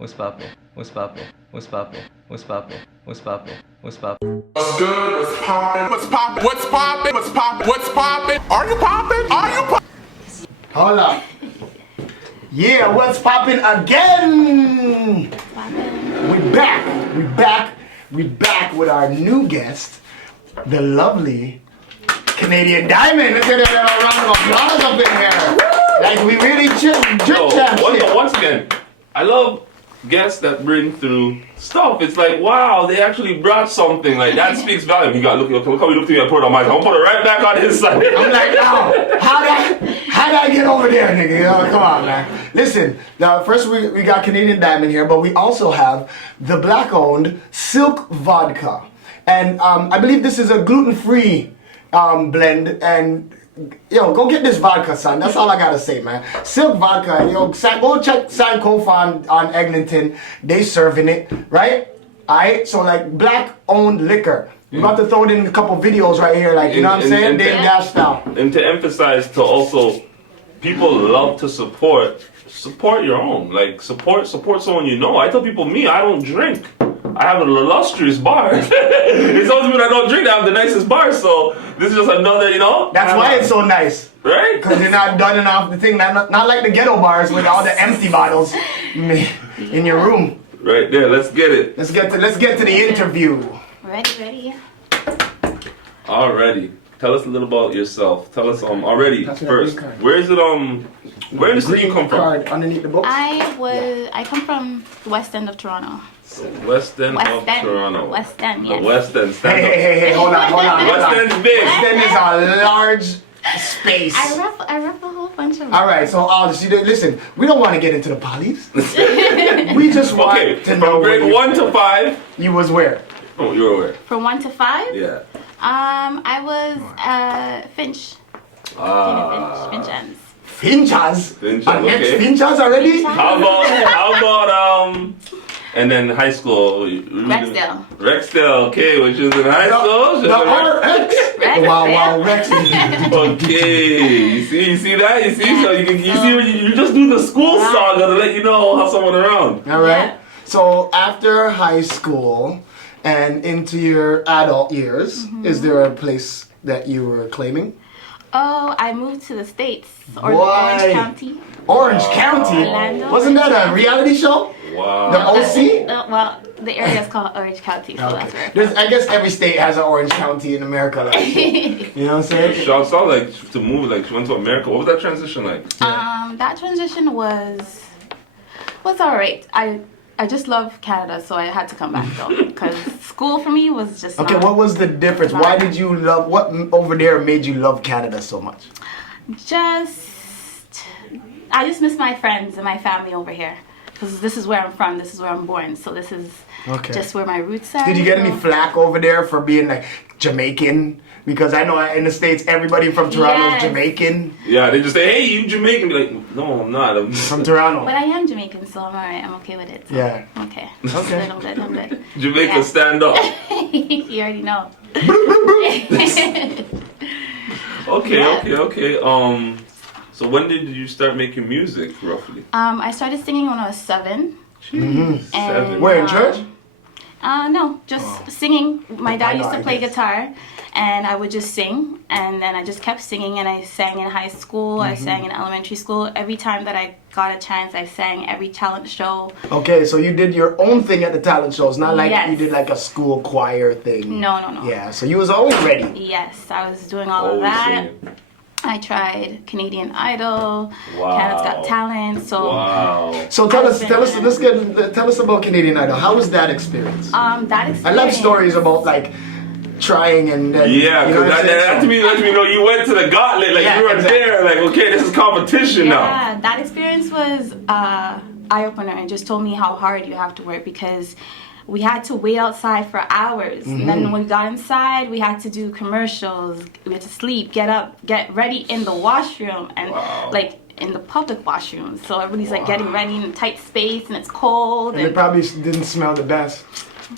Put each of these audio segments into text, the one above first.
What's poppin'? What's poppin'? What's poppin'? What's poppin'? What's poppin'? What's poppin'? What's good? What's poppin'? What's poppin'? What's poppin'? What's poppin'? What's poppin'? Are you poppin'? Are you poppin'? Hold up. Yeah, what's poppin' again? We back with our new guest, the lovely Canadian Diamond. Let's get a round of applause up in here. Like we really once again, I love guests that bring through stuff. It's like, wow, they actually brought something. Like, that speaks volume. You got look how he looked at me, I put it on my side. I'm gonna put it right back on his side. I'm like, no, how'd I get over there, nigga? You know, come on, man. Listen, now first we got Canadian Diamond here, but we also have the black-owned SYLK Vodka. And I believe this is a gluten-free blend, and yo, go get this vodka, son. That's all I gotta say, man. SYLK Vodka, yo, go check Sankofa on Eglinton. They serving it, right? Alright, so like black-owned liquor. We're about to throw it in a couple videos right here, like, you know what I'm saying? Dave Dash style. And to emphasize to also, people love to support your own. Like, support someone you know. I tell people, I don't drink. I have an illustrious bar. It's always when I don't drink, I have the nicest bar, so this is just another, you know? That's why it's so nice. Right? Because you're not done enough the thing, not like the ghetto bars with all the empty bottles in your room. Right there, let's get it. Let's get to the interview. Ready. Alrighty. Tell us a little about yourself. Tell us already first. Where is it where in the city you come from? Card underneath the books. I come from the West End of Toronto. West End of Toronto. West End, yes. The West End, stand up. Hey, hold on. West End's big. West End is a large space. I rep a whole bunch of. All right, so listen, we don't want to get into the polys. We just want to know. From grade 1 to 5. You was where? Oh, you were where? From 1 to 5? Yeah. I was Finch. Finch ends. Finchas? Finchas, Next okay. Finchas already? How about and then high school? Rexdale. Rexdale, okay, which is in high school? The RX. Rex, Wow, Rex. Okay, you see that? You see, so you just do the school song to let you know how someone around. All right. Yeah. So after high school and into your adult years, is there a place that you were claiming? Oh, I moved to the States. Or Why? Orange County. Orange County? Orlando. Wasn't that a reality show? Wow. The OC? Well, the area is called Orange County, so that's where. I guess every state has an Orange County in America. Like, you know what I'm saying? She sounds like to move, like she went to America. What was that transition like? That transition was alright. I just love Canada, so I had to come back though, because school for me was just Okay, what was the difference? Why did you love, what over there made you love Canada so much? I just miss my friends and my family over here, because this is where I'm from, this is where I'm born, so this is just where my roots are. Did you get any flack over there for being like Jamaican? Because I know in the States, everybody from Toronto is Jamaican. Yeah, they just say, hey, you Jamaican. Be like, no, I'm not. I'm from Toronto. But I am Jamaican, so I'm alright. I'm okay with it. So. Yeah. Okay. Okay. I'm good. Jamaica, stand up. You already know. Okay. So when did you start making music, roughly? I started singing when I was 7. Mm-hmm. 7. Where, in church? No, just singing. My dad used to play guitar, and I would just sing, and then I just kept singing, and I sang in high school, I sang in elementary school. Every time that I got a chance, I sang every talent show. Okay, so you did your own thing at the talent shows, not like you did like a school choir thing. No. Yeah, so you was always ready. Yes, I was doing all of that. Singing. I tried Canadian Idol, Canada's Got Talent, so... So tell us about Canadian Idol. How was that experience? That experience... I love stories about like trying and yeah, because that to me lets me know you went to the gauntlet, like you were there, like okay, this is competition now. Yeah, that experience was eye-opener and just told me how hard you have to work, because we had to wait outside for hours. And then when we got inside, we had to do commercials. We had to sleep, get up, get ready in the washroom, and like in the public washroom. So everybody's like getting ready in a tight space, and it's cold. And it probably didn't smell the best.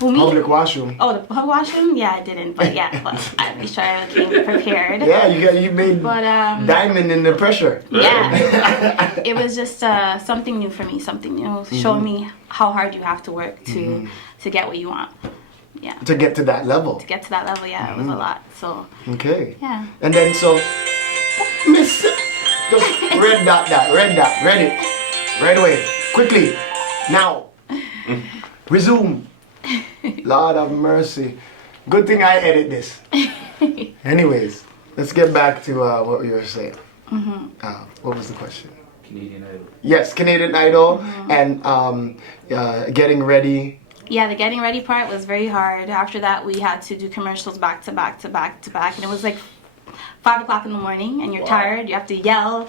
Who, me? Public washroom. Oh, the public washroom? Yeah, I didn't, but yeah, but I made sure I came prepared. Yeah, you made But diamond in the pressure. yeah, it was just something new for me, something new, showing me how hard you have to work to get what you want. Yeah. To get to that level. To get to that level, yeah, it was a lot. So. Okay. Yeah. And then so, Miss, just red dot, ready, right away, quickly, now, resume. Lord of mercy. Good thing I edit this. Anyways, let's get back to what you were saying. What was the question? Canadian Idol. Yes, Canadian Idol and getting ready. Yeah, the getting ready part was very hard. After that, we had to do commercials back to back to back to back, and it was like 5 o'clock in the morning, and you're tired. You have to yell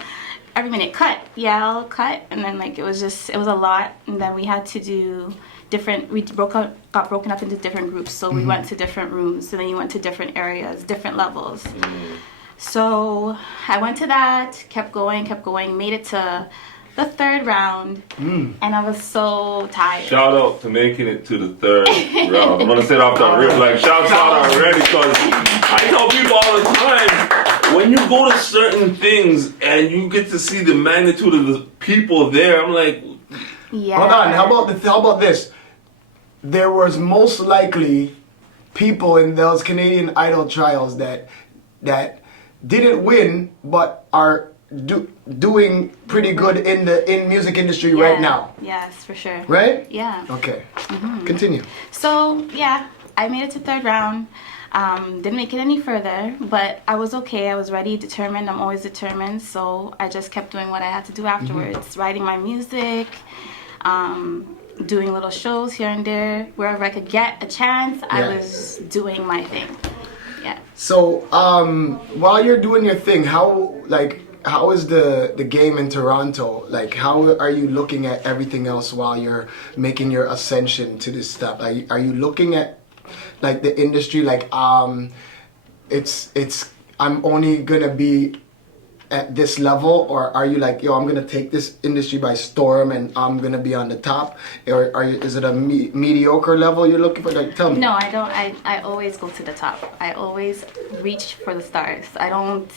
every minute, cut, yell, cut, and then like it was a lot. And then we had to do different. We got broken up into different groups, so we went to different rooms, and then you went to different areas, different levels. So I went to that, kept going, made it to the third round, and I was so tired. Shout out to making it to the third round. I'm gonna say it off the rip, like shout out already, because I tell people all the time, when you go to certain things and you get to see the magnitude of the people there, I'm like, yeah. Hold on. How about this? There was most likely people in those Canadian Idol trials that didn't win, but are doing pretty good in music industry right now. Yes, for sure. Right? Yeah. Okay. Continue. So yeah, I made it to third round. Didn't make it any further, but I was okay. I was ready, determined. I'm always determined. So I just kept doing what I had to do afterwards, writing my music, doing little shows here and there. Wherever I could get a chance, I was doing my thing. Yeah. So while you're doing your thing, how is the game in Toronto? Like, how are you looking at everything else while you're making your ascension to this stuff? Are you looking at like the industry like it's I'm only gonna be at this level, or are you like, yo, I'm gonna take this industry by storm and I'm gonna be on the top, or is it a mediocre level you're looking for? Like, tell me. No, I don't. I always go to the top. I always reach for the stars. I don't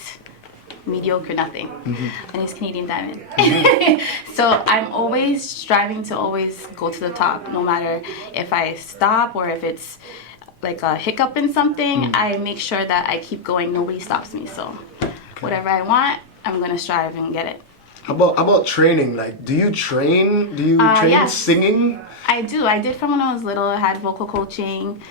mediocre nothing. And it's Canadian Diamond. So I'm always striving to always go to the top, no matter if I stop or if it's like a hiccup in something. I make sure that I keep going. Nobody stops me. So whatever I want, I'm gonna strive and get it. How about training? Like, do you train? Do you train yes. singing? I do. I did from when I was little. I had vocal coaching,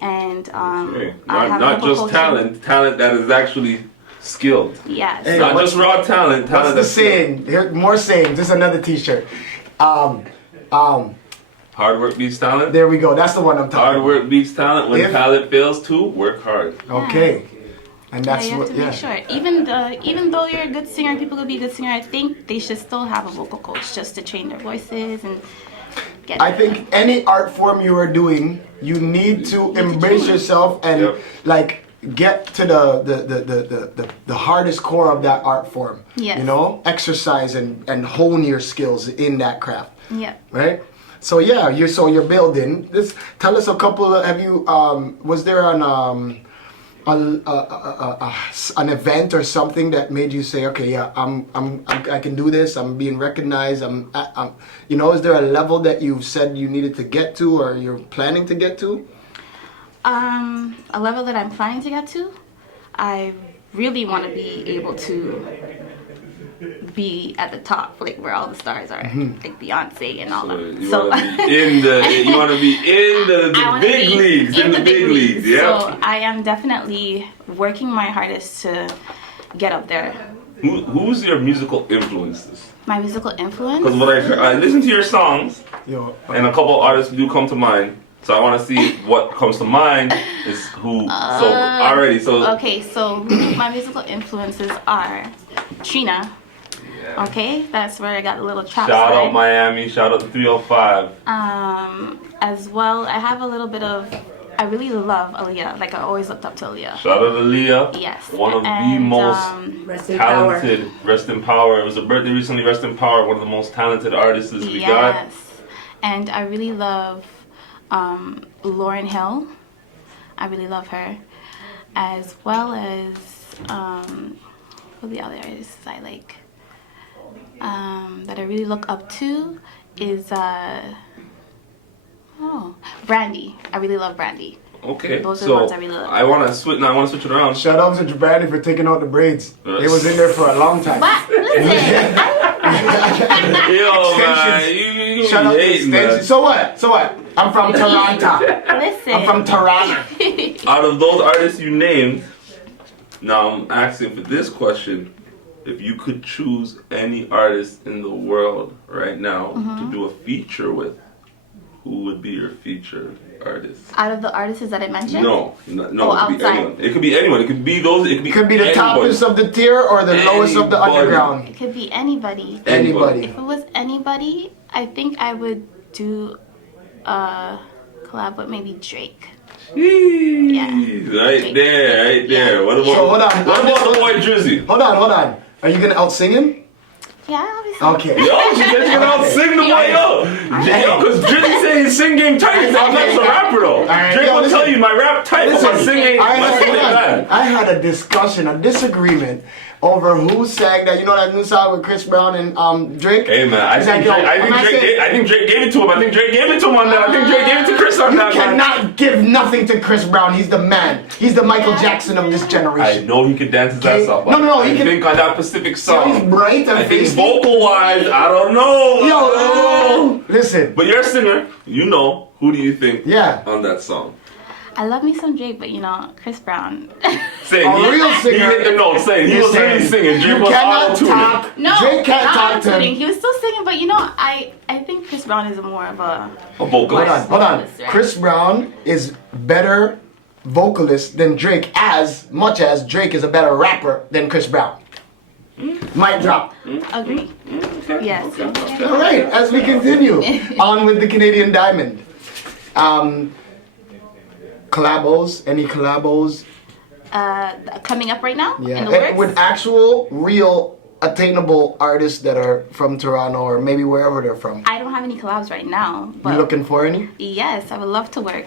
and okay. I have not vocal just coaching. talent that is actually skilled. Yes. Hey, Not just raw talent. What's the that's saying? Here, more saying. Just another T-shirt. Hard work beats talent. There we go. That's the one I'm talking Hard about. work beats talent. When If- talent fails too, work hard. Okay. And that's you have what. to make sure. Even though you're a good singer, people could be a good singer. I think they should still have a vocal coach just to train their voices and get. I think any art form you are doing, you need to embrace yourself and like get to the hardest core of that art form. Yes. You know, exercise and hone your skills in that craft. Yep. Right. So yeah, you're building. Tell us a couple. Have you was there an event or something that made you say, okay, yeah, I can do this. I'm being recognized. I'm you know, is there a level that you've said you needed to get to or you're planning to get to? A level that I'm planning to get to, I really want to be able to be at the top, like where all the stars are, like Beyonce and all that. You want to be in the big leagues, in the big leagues. Yeah. So I am definitely working my hardest to get up there. Who's your musical influences? My musical influence? Because when I listen to your songs, Yo, and a couple artists do come to mind, so I want to see what comes to mind is who. Okay, so my musical influences are Trina. Okay, that's where I got a little trap Shout side. out Miami, shout out to 305. As well, I have a little bit of, I really love Aaliyah. Like, I always looked up to Aaliyah. Shout out to Aaliyah. Yes. One of the most Rest in talented, rest in power. It was a birthday recently, rest in power. One of the most talented artists we got. Yes. And I really love Lauryn Hill. I really love her. As well as, who are the other artists I like? That I really look up to is, Brandy. I really love Brandy. Okay, Those are so the ones I really love. I want to switch. Now I want to switch it around. Shout out to Brandy for taking out the braids. It was in there for a long time. What? Listen, Yo, man, you Shout out to hating, man. extension. So what? I'm from Toronto. listen. I'm from Toronto. Out of those artists you named, now I'm asking for this question. If you could choose any artist in the world right now to do a feature with, who would be your feature artist? Out of the artists that I mentioned? No, Oh, it could be outside. anyone. It could be anyone. It could be those. It Could be the anybody. toppest of the tier or the lowest of the Anybody. underground. It could be anybody. Anybody. If it was anybody, I think I would do a collab with maybe Drake. Yeah. Right Drake. there, right there. Yeah. What about, So hold on. what about the boy Drizzy? Hold on. Are you gonna out sing him? Yeah, obviously. Okay. Yo, she said she gonna out sing the boy, yo, because Drizzy said his sing game tight. I'm not just a rapper though. right, Drake yo, will listen. tell you my rap tight, but my singing, my singing bad. I had a discussion, a disagreement over who sang that. You know that new song with Chris Brown and Drake? Hey man, I He's think like, yo, Drake gave it to him. I think Drake gave it to him on that. I think Drake gave it to Chris on You that. man. cannot give nothing to Chris Brown. He's the man. He's the Michael Jackson of this I generation. know he could dance his Okay. ass off. No, I he can- think on that Pacific song. He's bright and I think feisty. vocal wise, I don't know. Yo, listen. But you're a singer. You know. Who do you think Yeah. on that song? I love me some Drake, but Chris Brown. Say, A he, real he singer. hit the note. Say, he was Listen, really singing. Drake you was cannot auto-tuning. talk. No, Drake can't not talk to auto-tuning. him. He was still singing, but I think Chris Brown is more of a A vocalist. Hold on. Vocalist, right? Chris Brown is better vocalist than Drake, as much as Drake is a better rapper than Chris Brown. Mic drop. agree. Yes. All right, as we continue on with the Canadian Diamond. Collabos, any collabos? Coming up right now in the And works. with actual, real, attainable artists that are from Toronto or maybe wherever they're from. I don't have any collabs right now, You but looking for any? yes, I would love to work.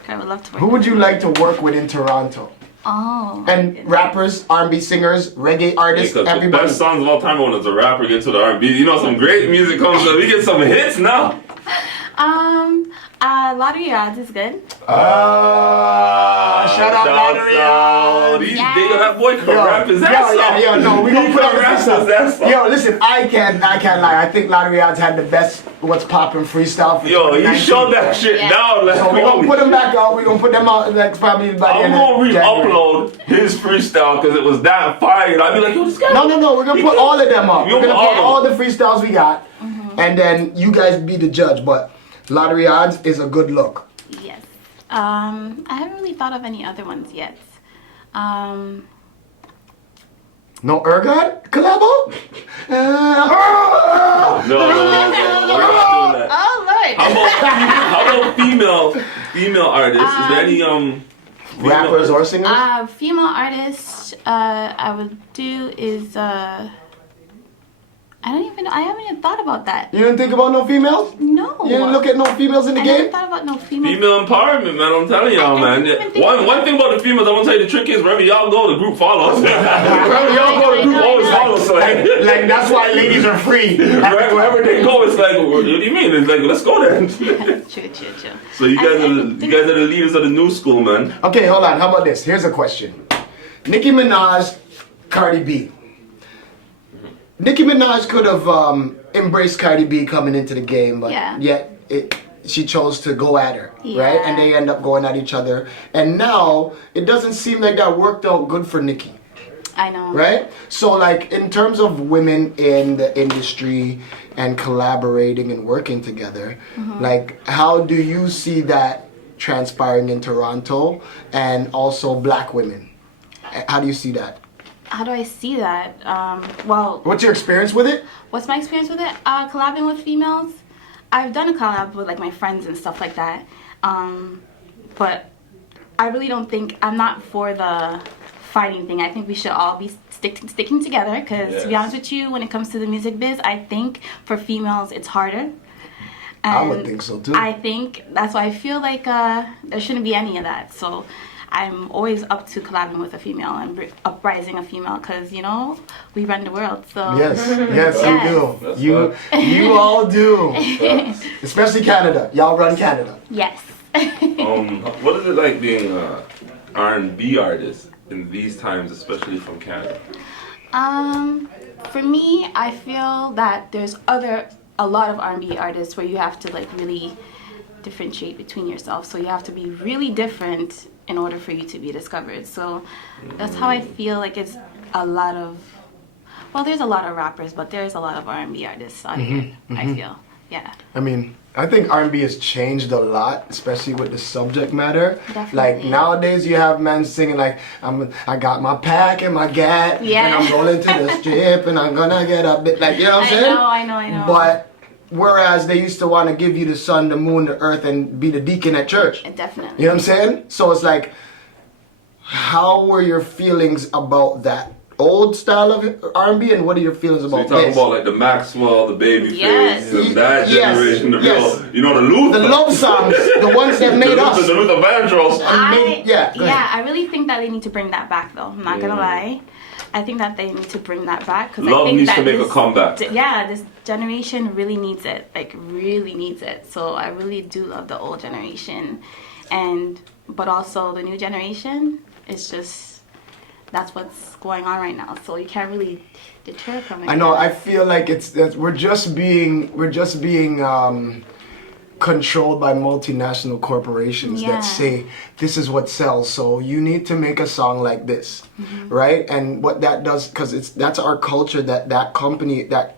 Who would you like to work with in Toronto? Oh. my And goodness. rappers, R&B singers, reggae artists, Because the everybody. best songs of all time when it's a rapper get to the R&B. You know, some great music comes up. We get some hits now. Lottery odds is good. Shout out Lottery out. Odds. He's big. That boy can rap his ass off. No, we gonna He put can on the rap his freestyle. ass off. Yo, listen, I can't lie. I think Lottery Odds had the best What's Poppin' freestyle for Yo, he 2019. showed that shit Yeah. down. Like, So we're gonna put them back out. We're gonna put them out like probably by the I'm end gonna of January. re-upload his freestyle because it was that fire. I'd be like, yo, this guy. No, we're gonna put all of them up. You'll We're gonna put put all all the freestyles we got, and then you guys be the judge. But Lottery Odds is a good look. Yes. I haven't really thought of any other ones yet. No Ergod collabo? No, we're not doing that. Oh Lord. How about female artists? Is there any female Rappers or singers? Female artist I would do is I don't even know. I haven't even thought about that. You didn't think about no females? No. You didn't look at no females in the I never game? thought about no female. female empowerment, man? I'm telling y'all, I man. didn't even think One thing about the females, I'm gonna tell you the trick is wherever y'all go, the group follows. Wherever y'all go, the group always follows. So Like that's why ladies are free. wherever they go, it's like, what do you mean? It's like, let's go there. True. So you guys are the leaders of the new school, man. Okay, hold on. How about this? Here's a question. Nicki Minaj, Cardi B. Nicki Minaj could have embraced Cardi B coming into the game, but Yeah. yet she chose to go at her, right? Yeah. And they end up going at each other. And now it doesn't seem like that worked out good for Nicki, I know. right? So like in terms of women in the industry and collaborating and working together, like how do you see that transpiring in Toronto and also black women? How do you see that? How do I see that? Well, What's your experience with it? what's my experience with it? Collabing with females. I've done a collab with like my friends and stuff like that. But I really don't think, I'm not for the fighting thing. I think we should all be sticking together because to be Yes. honest with you, when it comes to the music biz, I think for females it's harder. I would think so too. I think that's why I feel like there shouldn't be any of that. So I'm always up to collabing with a female and uprising a female because, you know, we run the world. So Yes, Yes. you do. That's You all do. Especially Canada. Y'all run Canada. Yes. What is it like being a R&B artist in these times, especially from Canada? For me, I feel that there's a lot of R&B artists where you have to like really differentiate between yourself. So you have to be really different in order for you to be discovered. So that's how I feel like it's a lot of, well, there's a lot of rappers, but there's a lot of R&B artists out here, I feel. Yeah. I mean, I think R&B has changed a lot, especially with the subject matter. Definitely. Like nowadays, you have men singing like, I got my pack and my gat, Yeah. and I'm rolling to the strip, and I'm gonna get a bit, like, you know what I'm saying? I know. But whereas they used to want to give you the sun, the moon, the earth, and be the deacon at church. Definitely. You know what I'm saying? So it's like, how were your feelings about that old style of R&B, and what are your feelings So about you're talking this? about like the Maxwell, the Babyface, Yes. and that Yes, generation, the yes. real, you know, the Luther. The love songs, the ones that made us. The Luther Vandross. Go ahead. I really think that they need to bring that back though. I'm not gonna lie. I think that they need to bring that back because I Love think needs that to make a comeback. This generation really needs it, like really needs it. So I really do love the old generation, but also the new generation. It's just that's what's going on right now. So you can't really deter from it. I know. I feel like we're just being controlled by multinational corporations Yeah. that say this is what sells, so you need to make a song like this, right? And what that does, because that's our culture, that company, that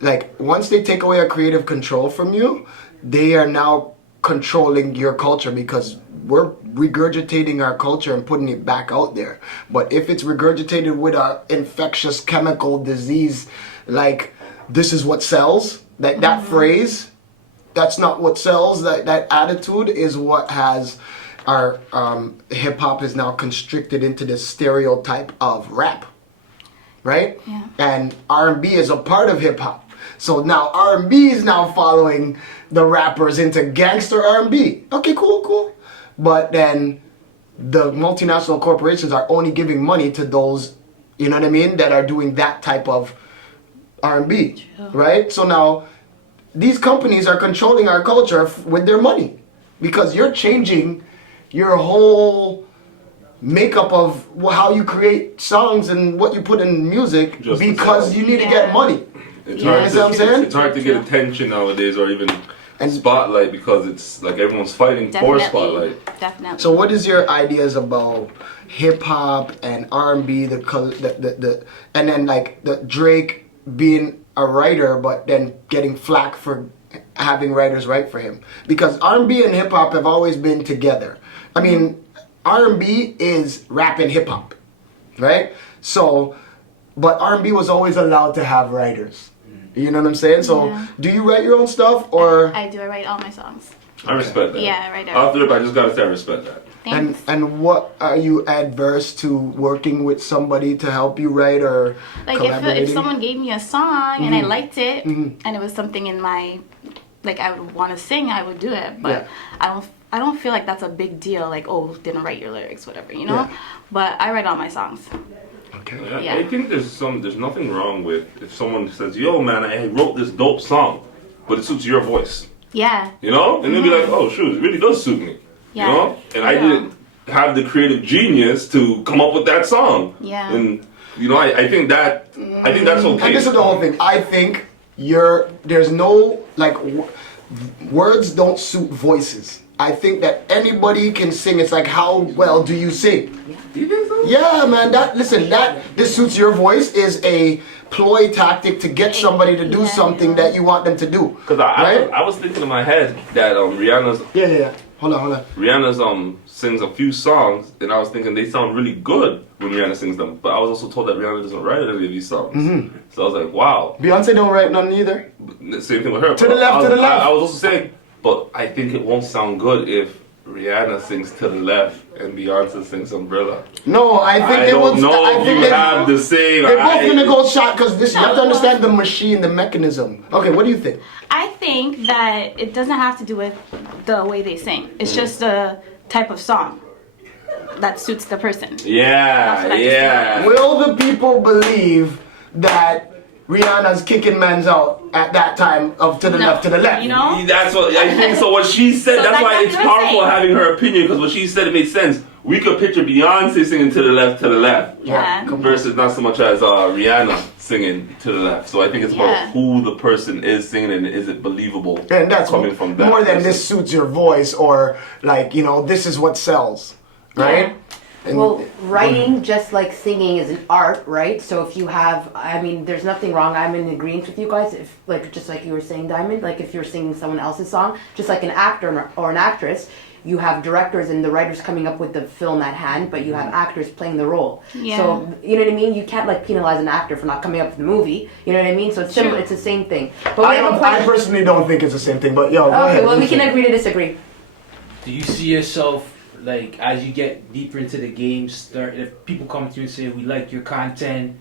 like once they take away a creative control from you, they are now controlling your culture because we're regurgitating our culture and putting it back out there. But if it's regurgitated with a infectious chemical disease, like this is what sells, that phrase, that's not what sells. That attitude is what has our hip hop is now constricted into this stereotype of rap, right? Yeah. And R&B is a part of hip hop. So now R&B is now following the rappers into gangster R&B. Okay, cool. But then the multinational corporations are only giving money to those, you know what I mean, that are doing that type of R&B, right? So now these companies are controlling our culture with their money because you're changing your whole makeup of how you create songs and what you put in music Just because you need to get money. It's You know what I'm saying? It's hard to get attention nowadays, or even spotlight, because it's like everyone's fighting for spotlight. Definitely. So what is your ideas about hip hop and R&B, the and then like the Drake being a writer but then getting flack for having writers write for him? Because R&B and hip hop have always been together. I mean, R&B is rap and hip hop, right? So, but R&B was always allowed to have writers. You know what I'm saying? So, Yeah. do you write your own stuff or? I do. I write all my songs. I respect that. Yeah, right there. Off the rip, I just gotta say I respect that. Thanks. And what are you adverse to working with somebody to help you write or Like collaborating? if someone gave me a song and I liked it and it was something in my, like I would want to sing, I would do it. But I don't feel like that's a big deal. Like, oh, didn't write your lyrics, whatever, you know. Yeah. But I write all my songs. Okay. Yeah. I think there's nothing wrong with if someone says, "Yo, man, I wrote this dope song, but it suits your voice." Yeah. You know, and they'll be like, "Oh, shoot, it really does suit me." Yeah. You know, and I didn't have the creative genius to come up with that song. Yeah. And I think that's okay. And this is the whole thing. I think there's no, like, words don't suit voices. I think that anybody can sing. It's like, how well do you sing? Do you think so? Yeah, man. This suits your voice is a ploy tactic to get somebody to do something that you want them to do. Because I was thinking in my head that Rihanna's Yeah. Hold on. Rihanna's sings a few songs, and I was thinking they sound really good when Rihanna sings them. But I was also told that Rihanna doesn't write any of these songs. So I was like, wow. Beyonce don't write none either. Same thing with her. To the left, to the left. I was also saying, but I think it won't sound good if Rihanna sings To the Left and Beyonce sings Umbrella. No, I think I it don't was. know I if think you have the same. they're both gonna go shot because this. You have to understand the machine, the mechanism. Okay, what do you think? I think that it doesn't have to do with the way they sing. It's just a type of song that suits the person. Yeah, what I just yeah. Will the people believe that Rihanna's kicking men's out at that time of to the No, left, to the left? you know? That's what I think. So what she said, So that's that's why exactly it's what I'm powerful saying. having her opinion, because what she said, it made sense. We could picture Beyonce singing To the Left, Yeah. versus not so much as Rihanna singing To the Left. So I think it's Yeah. about who the person is singing and is it believable And that's coming from that more than person. this suits your voice or like this is what sells, right? And- Well, writing, just like singing, is an art, right? So if you have, I mean, there's nothing wrong. I'm in agreement with you guys. If, like, just like you were saying, Diamond, like if you're singing someone else's song, just like an actor or an actress, you have directors and the writers coming up with the film at hand, but you have actors playing the role. Yeah. So you know what I mean? You can't like penalize an actor for not coming up with the movie. You know what I mean? So it's similar. True. It's the same thing. But we have a I question. personally don't think it's the same thing, but yo, go Okay, ahead. well What we do you can think? agree to disagree. Do you see yourself like as you get deeper into the game? Start if people come to you and say we like your content,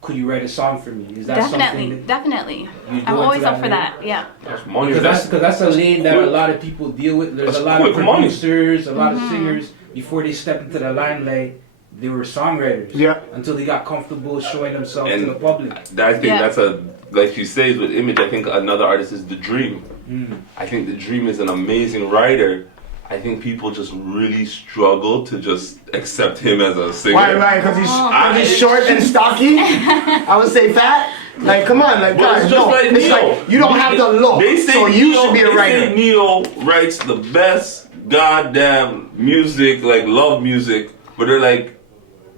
could you write a song for me? Is that Definitely, something? definitely. You I'm go always into up for lane? that. Yeah. That's money. Because that's a lane that a lot of people deal with. There's That's a lot of quick money. producers, a lot of singers. Before they step into the limelight, they were songwriters. Yeah. Until they got comfortable showing themselves And to the public. I think Yeah. that's like she says with Image, I think another artist is The Dream. I think The Dream is an amazing writer. I think people just really struggle to just accept him as a singer. Why? Because he's short and stocky. I would say fat. Like, come on, like, Well, guys, it's just no. like It's Neo. like you don't have the look, They say so you Neo- should be a they writer. say Neo writes the best goddamn music, like love music, but they're like,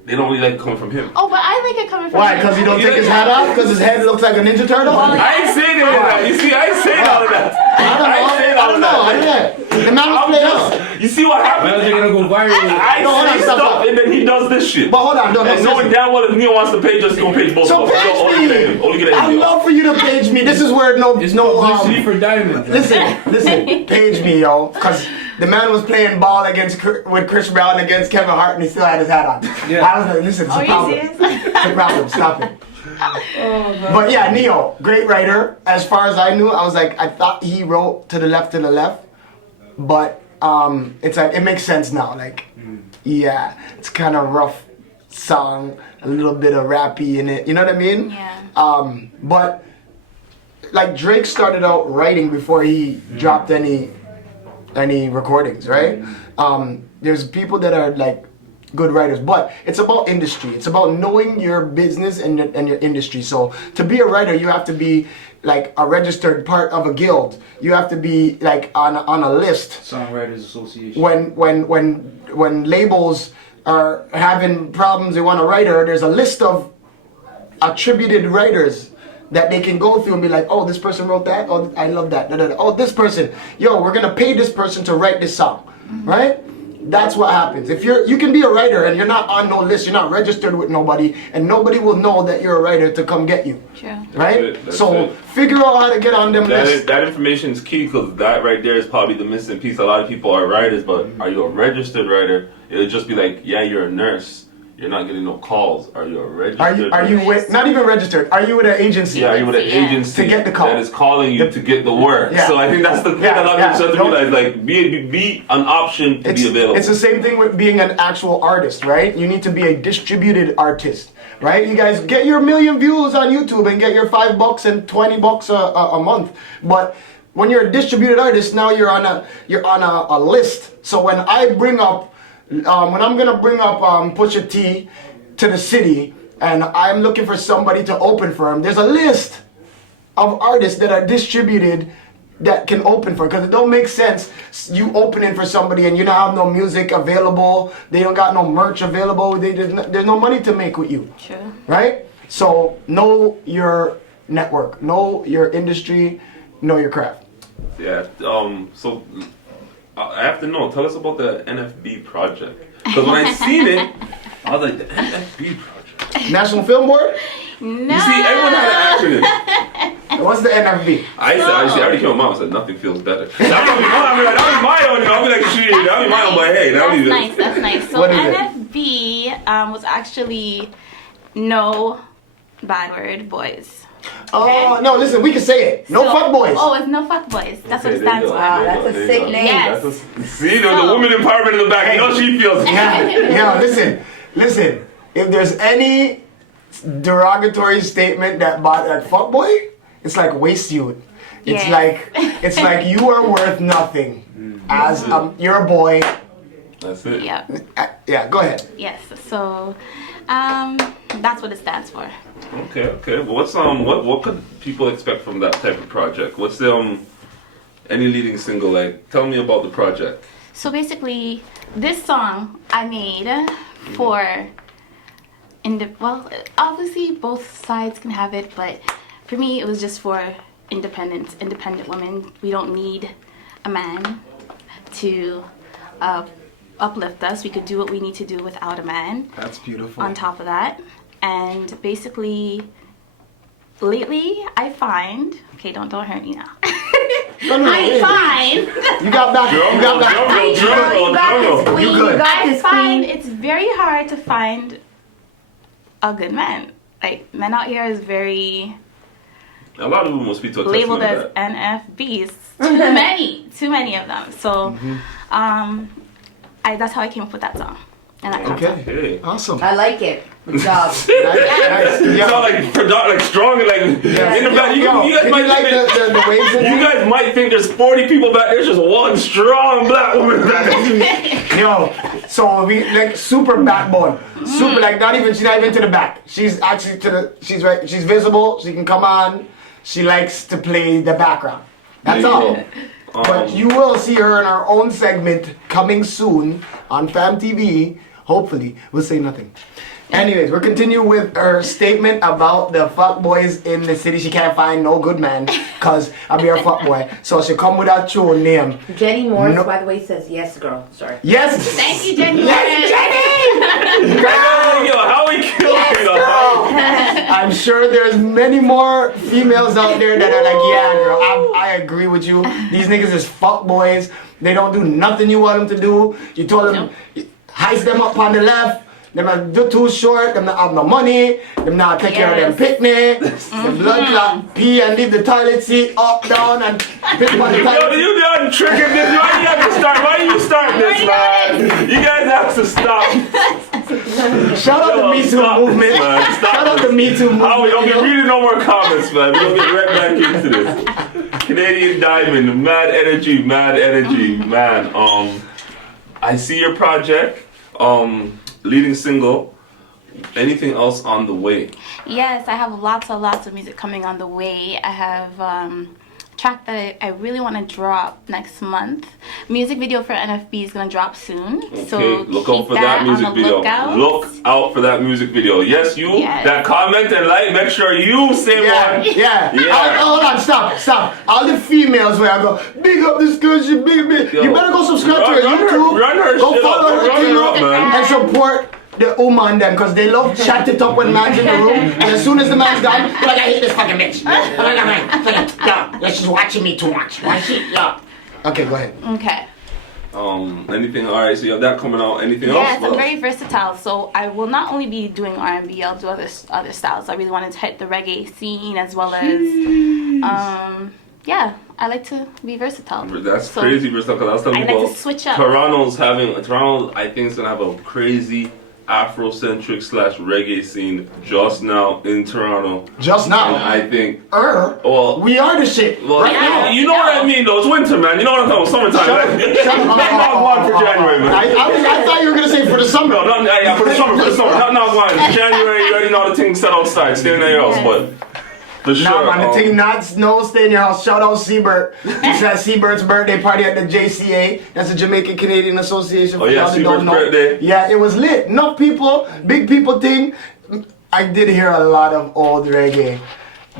they don't really like it coming from him. Oh, but I like it coming from Why? him. Because you don't take his hat off? Because his head looks like a Ninja Turtle? I ain't saying all of that. You see, I ain't saying all of that. I ain't saying don't know. I don't know. The man was I'm playing just, out. you see what Well, happens? they're gonna go viral. I No, hold on, say stop, stuff stop. and then he does this shit. But hold on, no, And knowing damn well if Neo wants to page us, he's gonna page both So of us. page me. Only get I'd Neo. love for you to page me. This is where It's no publicity for Diamond. Listen, page me, yo, because the man was playing ball with Chris Brown against Kevin Hart, and he still had his hat on. Yeah. I was like, listen, it's Oh, a you problem. serious? It's a problem. Stop it. But yeah, Neo, great writer. As far as I knew, I was like, I thought he wrote to the left, but it's like it makes sense now. Like, yeah, it's kind of rough song, a little bit of rappy in it. You know what I mean? Yeah. But like Drake started out writing before he dropped any recordings, right? There's people that are like good writers, but it's about industry. It's about knowing your business and your industry. So to be a writer, you have to be like a registered part of a guild. You have to be like on a list. Songwriters Association. When labels are having problems, they want a writer. There's a list of attributed writers that they can go through and be like, oh, this person wrote that. Oh, I love that. Da, da, da. Oh, this person. Yo, we're gonna pay this person to write this song, right? That's what happens. If you can be a writer and you're not on no list, you're not registered with nobody, and nobody will know that you're a writer to come get you, True. right? That's So it. figure out how to get on them lists. That information is key because that right there is probably the missing piece. A lot of people are writers, but are you a registered writer? It'll just be like, yeah, you're a nurse. You're not getting no calls. Are you a registered? Are you with not even registered? Are you with an agency? Yeah, are you with an Yeah. agency To get the call. that is calling you to get the work? Yeah. So I think that's the thing Yeah, that a lot yeah. of people Don't- realize. Like, be an option to be available. It's the same thing with being an actual artist, right? You need to be a distributed artist, right? You guys get your 1 million views on YouTube and get your $5 and $20 a month. But when you're a distributed artist, now you're on a list. So when I bring up, when I'm gonna bring up Pusha T to the city, and I'm looking for somebody to open for him, there's a list of artists that are distributed that can open for, because it don't make sense you opening for somebody and you don't have no music available, they don't got no merch available, there's no money to make with you, True. right? So know your network, know your industry, know your craft. Yeah. So I have to know. Tell us about the NFB project. Because when I seen it, I was like, the NFB project. National Film Board? No. You see, everyone had an acronym. What's the NFB? I already came with mom and said nothing feels better. That would be my own, I'll be like, shit, that would be mile, but hey, That's be nice. That's nice. So What is it? NFB was actually no bad word boys. Oh, no, listen, we can say it. No fuck boys. Oh, it's no fuck boys. That's what it Okay, there you stands go. for. Wow, that's a sick name. Yes. See, the woman empowerment in the back. You know she feels. Yeah, listen. If there's any derogatory statement that fuck boy, it's like waste youth. It's Yes. like you are worth nothing. As you're a boy. That's it. Yeah. Yeah, go ahead. Yes. So, that's what it stands for. Okay. Well, what could people expect from that type of project? What's the any leading single like? Tell me about the project. So basically, this song I made for well, obviously both sides can have it, but for me it was just for independent women. We don't need a man to uplift us. We could do what we need to do without a man. That's beautiful. On top of that, and basically, lately I find, okay, don't hurt me now. I find You got back. Drum roll. Queen, You good. you got I this, find queen. it's very hard to find a good man. Like, men out here is very A lot of them will speak to a labeled testament as of that. NFBs. Too many of them. So, that's how I came up with that song. And that concept. Okay. Awesome. I like it. Good job. Nice. You Yeah. sound like strong and like in the back. You guys Can might you like think the waves in you there? guys might think there's 40 people back there. There's just one strong black woman back there. Yo, so we like super backbone, super like she's not even to the back. She's actually she's visible. She can come on. She likes to play the background. That's There you all. go. But you will see her in our own segment coming soon on Fam TV. Hopefully, we'll say nothing. Anyways, we'll continue with her statement about the fuck boys in the city. She can't find no good man because I be her fuck boy. So she come with that true name. Jenny Morris, No. by the way, says yes, girl. Sorry. Yes. Thank you, Jenny. Yes, Jenny. Yo, how we kill I'm sure there's many more females out there that are like, yeah, girl, I agree with you. These niggas is fuck boys. They don't do nothing you want them to do. You told them, heist them up on the left. Them not do too short. Them not have no money. Them not take care of them picnics. The blood clot, pee and leave the toilet seat up, down, and pick on the Yo, toilet. you done tricking this. Why you have to start? Why you start this, man? You guys have to stop. Shout out the Me Too Stop this, movement. man. Stop Shout out this. the Me Too movement. Oh, we don't you get know? reading no more comments, man. We don't get right back into this. Canadian Diamond, mad energy, man. I see your project. Leading single. Anything else on the way? Yes, I have lots of music coming on the way. I have a track that I really want to drop next month. Music video for NFB is going to drop soon. Okay, So look keep out for that music on the video. lookout. Look out for that music video. Yes, you. Yes. That comment and like. Make sure you say Yeah, one. yeah. Yeah. Hold on, stop. All the females where I go, big up this girl, she big. Yo, You better go subscribe run- to her run her- YouTube. run her Go shit follow up, her run her thing up, man. and support the woman them because they love chat it up when man's in the room. And as soon as the man's gone, they're like, I hate this fucking bitch. Yeah, she's watching me too much. Why she? Yeah. Okay, go ahead. Okay. Anything? All right. So you have that coming out. Anything Yes, else? I'm very versatile. So I will not only be doing R&B, I'll do other styles. I really wanted to hit the reggae scene as well as, yeah, I like to be versatile. That's So crazy, versatile. Because I was telling I people, like to switch up. Toronto, I think is gonna have a crazy Afrocentric / reggae scene just now in Toronto. Just And now. I think. Well, we are the shit. Well, right now. you know what I mean though. It's winter, man. You know what I'm talking about. Summertime. Shut up. Not one for January, man. I thought you were gonna say for the summer. No, yeah, for the summer. Not one. January, you already know the things set outside. Stay in your house, but for sure. No, man, the thing not snow, stay in your house. Shout out Seabird. It's at Seabird's birthday party at the JCA. That's the Jamaican Canadian Association. Oh, yeah, y'all that Seabird's don't know. birthday. Yeah, it was lit. Enough people, big people thing. I did hear a lot of old reggae.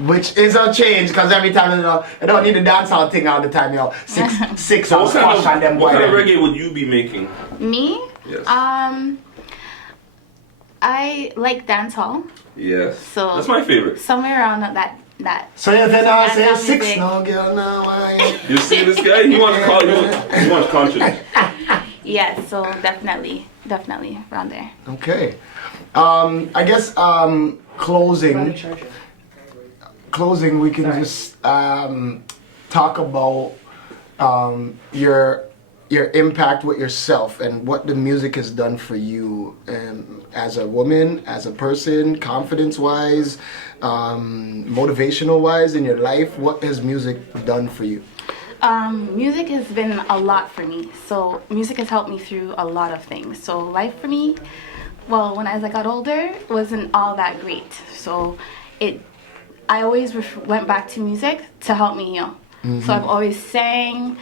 Which is a change, because every time, I don't need a dancehall thing all the time, Six So on squash on them what kind of boy. reggae would you be making? Me? Yes. I like dancehall. Yes. So that's my favorite. somewhere around that. So you then I say dancehall 6, music. no girl, no why. You see this guy? He wants conscience. Yes, so definitely around there. Okay. I guess closing, we can just talk about your impact with yourself and what the music has done for you as a woman, as a person, confidence-wise, motivational-wise in your life. What has music done for you? Music has been a lot for me. So music has helped me through a lot of things. So life for me, well, as I got older, wasn't all that great. So I always went back to music to help me heal. So I've always sang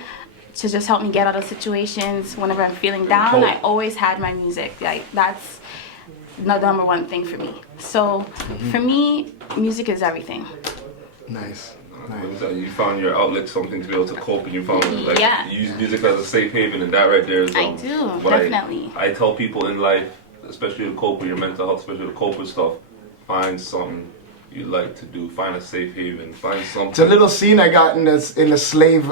to just help me get out of situations. Whenever I'm feeling down, I always had my music. Like, that's the number one thing for me. So for me, music is everything. Nice. You found your outlet, something to be able to cope, and you found like Yeah. you use music as a safe haven, and that right there is. I do, what definitely. I tell people in life, especially to cope with your mental health, especially to cope with stuff, find something you like to do. Find a safe haven. Find something. It's a little scene I got in the slave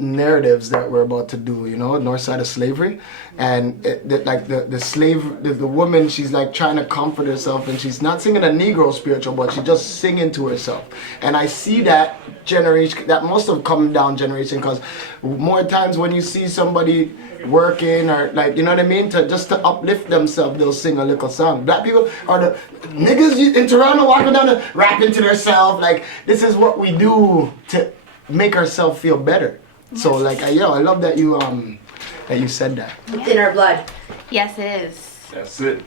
narratives that we're about to do. You know, north side of slavery, and the slave, the woman, she's like trying to comfort herself, and she's not singing a Negro spiritual, but she's just singing to herself. And I see that generation, that must have come down generation, because more times when you see somebody working or like, you know what I mean, to uplift themselves, they'll sing a little song. Black people are the niggas in Toronto walking down the rapping to themselves. Like, this is what we do to make ourselves feel better. Yes. So like, I love that you said that. It's in our blood. Yes, it is. That's it.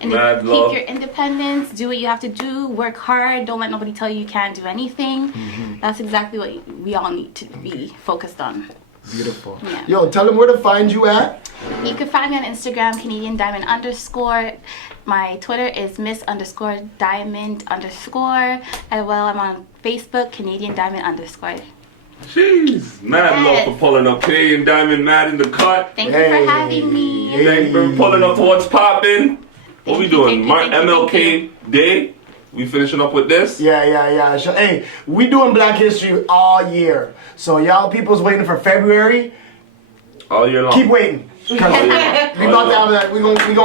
And Mad keep love. your independence, do what you have to do, work hard, don't let nobody tell you you can't do anything. That's exactly what we all need to be focused on. Beautiful. Yeah. Yo, tell them where to find you at. You can find me on Instagram, Canadian Diamond _. My Twitter is Miss_Diamond_. As well, I'm on Facebook, Canadian Diamond _. Jeez, mad love for pulling up. Canadian Diamond, mad in the cut. Thank you for having me. Thanks for pulling up to what's poppin'. What we doing? MLK Day? We finishing up with this? Yeah. Hey, we doing Black History all year. So y'all people's waiting for February. All year long. Keep waiting. We gonna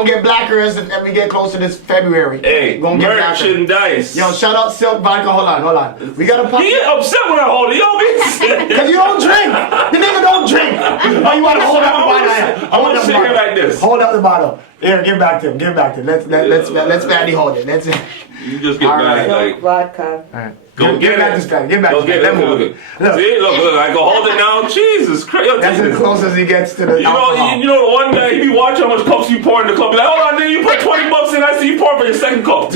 get blacker as we get closer to this February. Hey, we gonna get merchandise. Yo, shout out SYLK Vodka. Hold on. We gotta pop. He get upset when I hold it. Yo, Cause you don't drink. The nigga don't drink. Oh, you wanna hold up the bottle? I want to sit here like this. Hold up the bottle. Here, give back to him. Let's badly hold it. That's it. You just get back like. Vodka. All right. Go get back it. this guy. Give back. Go get it. Look. See, look. I can hold it now. Jesus Christ. That's as close as he gets to the You know the one guy, he be watching how much cups you pour in the cup. Be like, hold on, then you put $20 in. I see you pour for your second cup.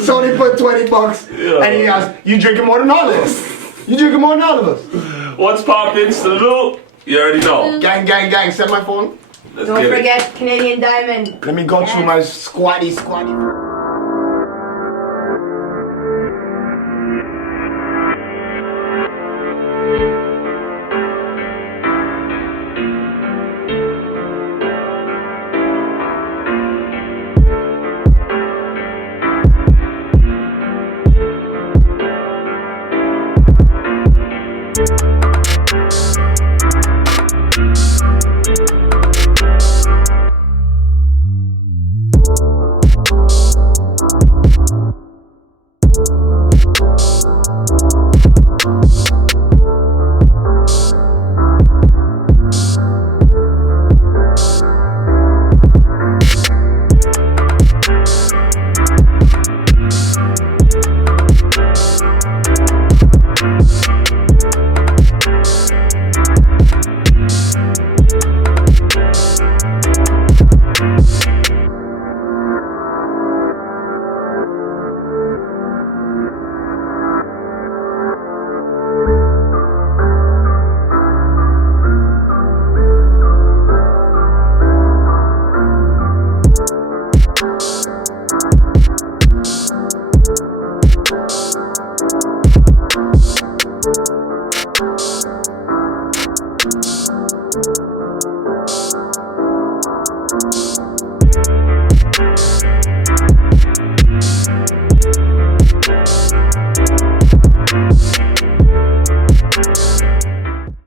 So they put $20, and he goes, "You drinking more than all of us? You drinking more than all of us?" What's poppin'? Salute. You already know. Gang. Send my phone. Let's Don't get it. forget Canadian Diamond. Let me go through my squatty.